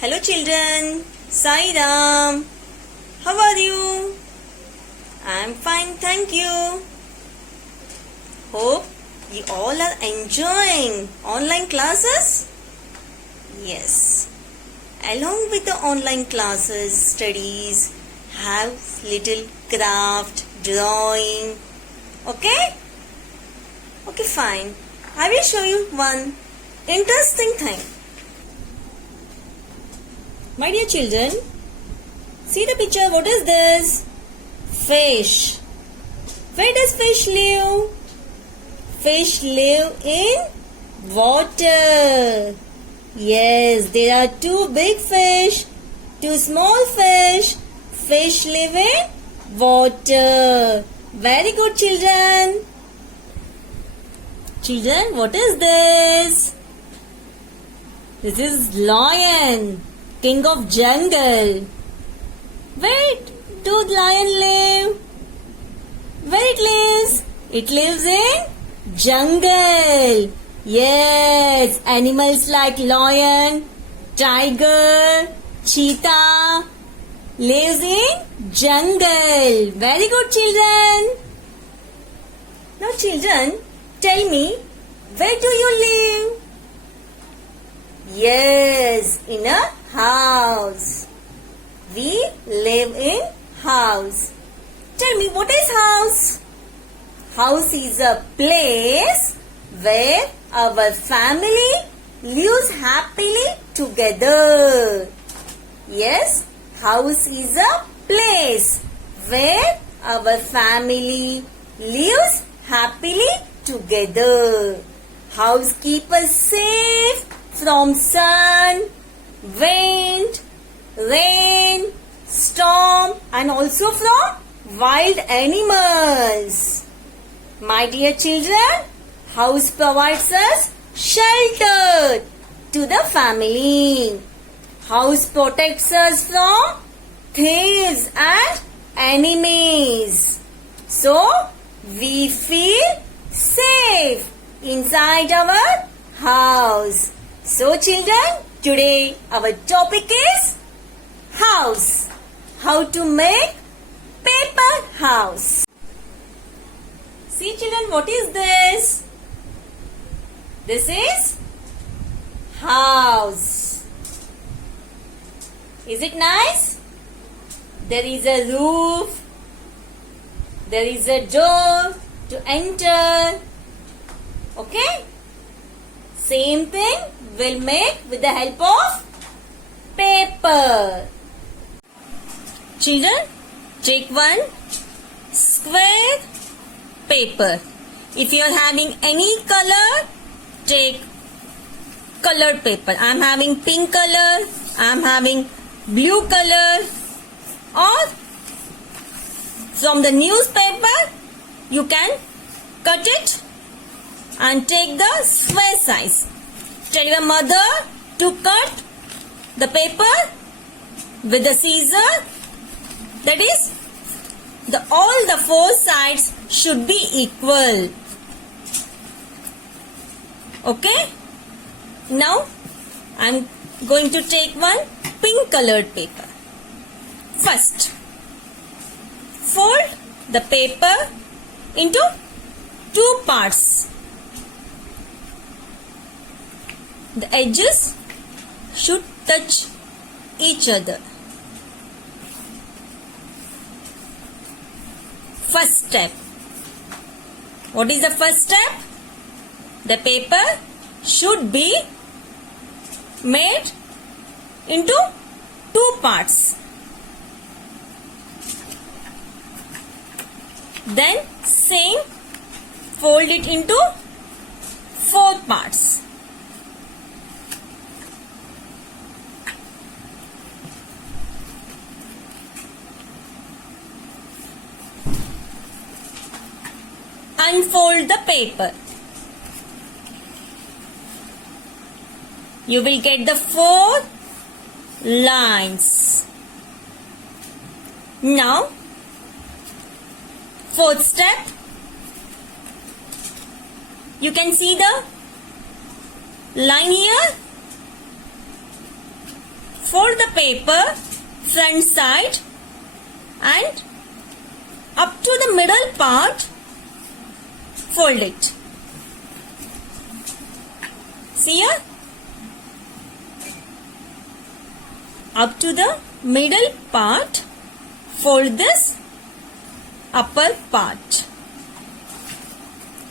Hello children, Sai Ram. How are you? I'm fine, thank you. Hope you all are enjoying online classes? Yes. Along with the online classes, studies, have little craft, drawing. Okay? Okay, fine. I will show you one interesting thing. My dear children, see the picture. What is this? Fish. Where does fish live? Fish live in water. Yes, there are two big fish, two small fish. Fish live in water. Very good, children. Children, what is this? This is lion, king of jungle. Where do lion live? Where it lives? It lives in jungle. Yes, animals like lion, tiger, cheetah lives in jungle. Very good, children. Now, children, tell me, where do you live? Yes, in a house. We live in house. Tell me, what is house? House is a place where our family lives happily together. Yes, house is a place where our family lives happily together. House keeps us safe from sun, wind, rain, storm, and also from wild animals. My dear children, house provides us shelter to the family. House protects us from thieves and enemies. So, we feel safe inside our house. So, children, today our topic is house. How to make paper house. See, children, what is this? This is house. Is it nice? There is a roof. There is a door to enter. Okay? Same thing we'll make with the help of paper. Children, take one square paper. If you are having any color, take colored paper. I am having pink color, I am having blue color, or from the newspaper you can cut it and take the square size. Tell your mother to cut the paper with the scissor. That is, all the four sides should be equal. Okay? Now, I am going to take one pink colored paper. First, fold the paper into two parts. The edges should touch each other. First step. What is the first step? The paper should be made into two parts. Then same, fold it into four parts. Unfold the paper. You will get the four lines. Now, fourth step. You can see the line here. fold the paper front side and up to the middle part, fold it. See here? Up to the middle part, fold this upper part.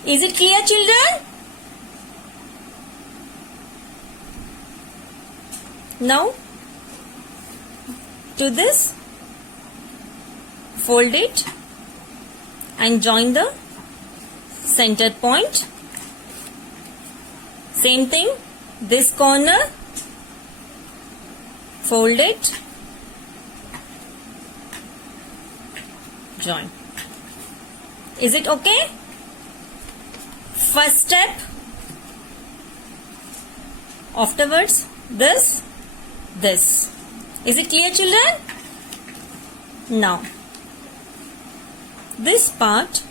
Is it clear, children? Now, to this, fold it and join the center point. Same thing, this corner, fold it, join. Is it okay? First step. Afterwards, this. Is it clear, children? Now, this part,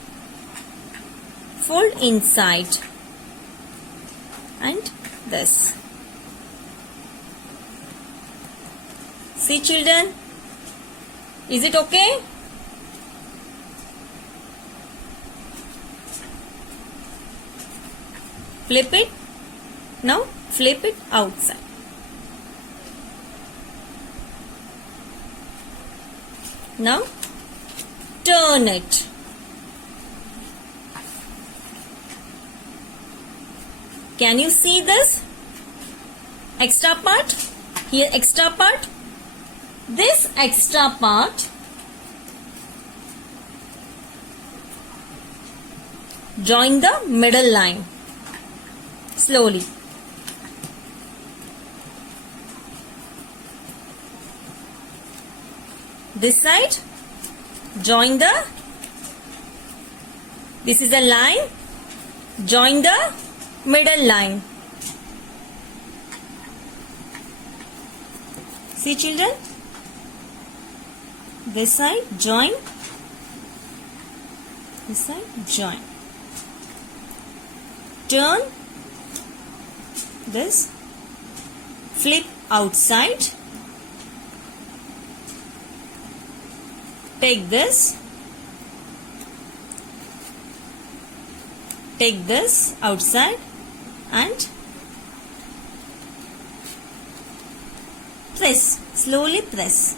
fold inside and this. See, children? Is it okay? Flip it. Now, flip it outside. Now, turn it. Can you see this extra part? Here, extra part. This extra part, join the middle line slowly. This side, join the, this is a line, join the middle line. See, children? This side, join. This side, join. Turn this, flip outside. Take this outside and press, slowly press.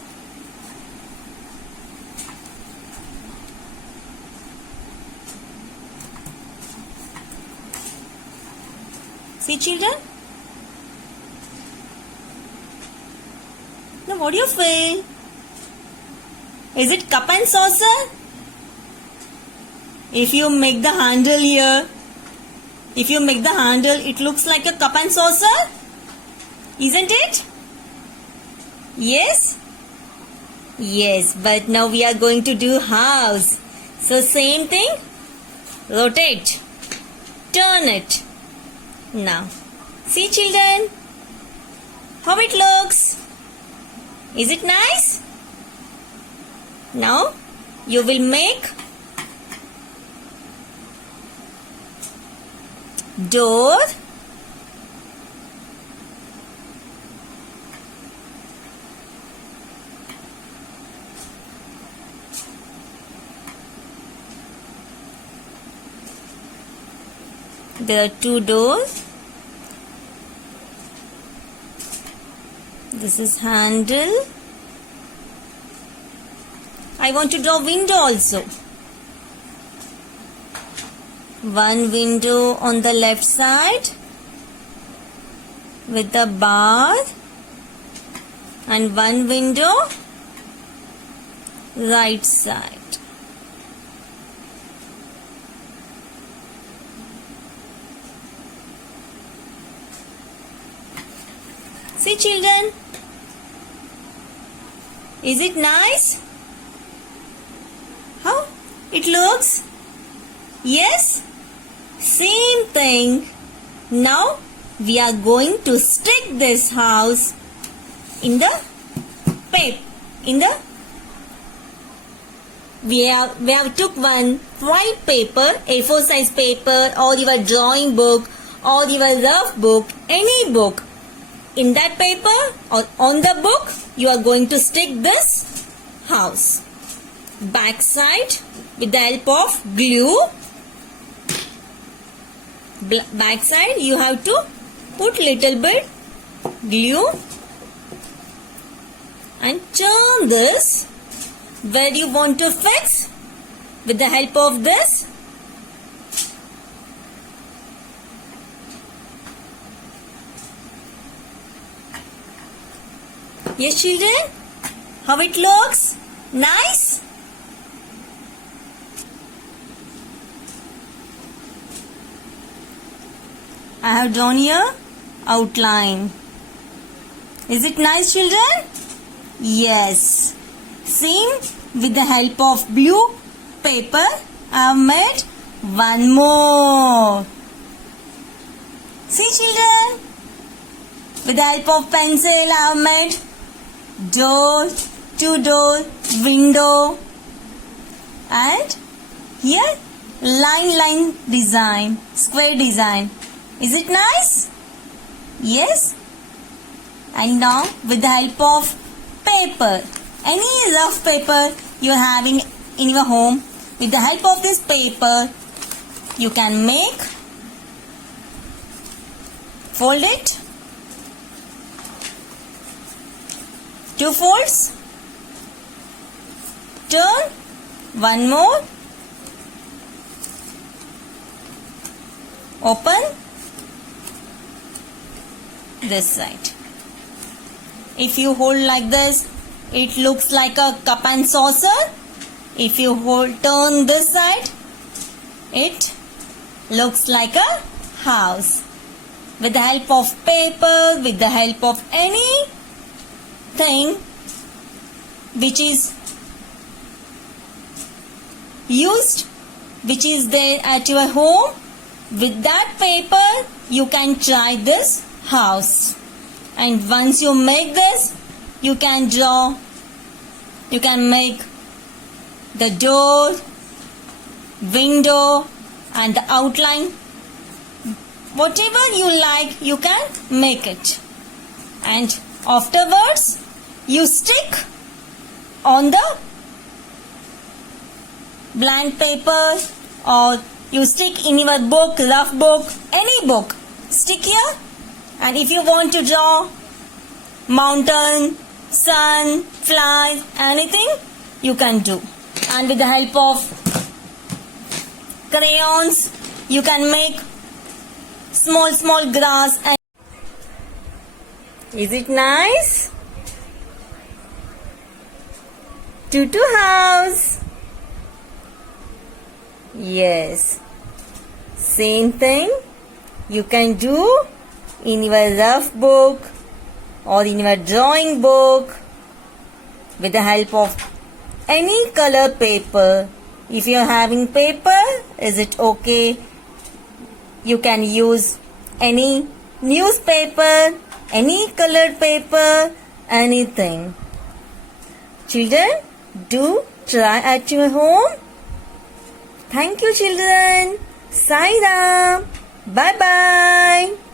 See, children? Now what do you feel? Is it cup and saucer? If you make the handle here, it looks like a cup and saucer, isn't it? Yes? Yes, but now we are going to do house. So same thing, rotate, turn it. Now, see, children, how it looks. Is it nice? Now, you will make door, there are two doors. This is handle. I want to draw window also. One window on the left side with the bar and one window right side. See, children, is it nice? How it looks? Yes? Same thing. Now we are going to stick this house in the paper. We have took one white paper, A4 size paper, or your drawing book, or your rough book, any book. in that paper or on the book, you are going to stick this house. Back side with the help of glue. Back side you have to put little bit glue and turn this where you want to fix with the help of this. Yes, children, how it looks? Nice? I have drawn here outline. Is it nice, children? Yes. Same with the help of blue paper, I have made one more. See, children? With the help of pencil, I have made door, two-door, window, and here line design, square design. Is it nice? Yes. And now with the help of paper, any rough paper you are having in your home, with the help of this paper you can make, fold it, 2 folds, turn, one more, open this side. If you hold like this, it looks like a cup and saucer. If you turn this side, it looks like a house. With the help of paper, with the help of anything which is used, which is there at your home, with that paper you can try this house. And once you make this, you can draw, you can make the door, window and the outline. Whatever you like, you can make it. And afterwards, you stick on the blank paper, or you stick in your book, rough book, any book. Stick here. And if you want to draw mountain, sun, flies, anything, you can do. And with the help of crayons, you can make small grass. And is it nice? Tutu house. Yes. Same thing you can do in your rough book or in your drawing book with the help of any color paper. If you are having paper, is it okay? You can use any newspaper, any colored paper, anything. Children, do try at your home. Thank you, children. Sai Ram. Bye bye.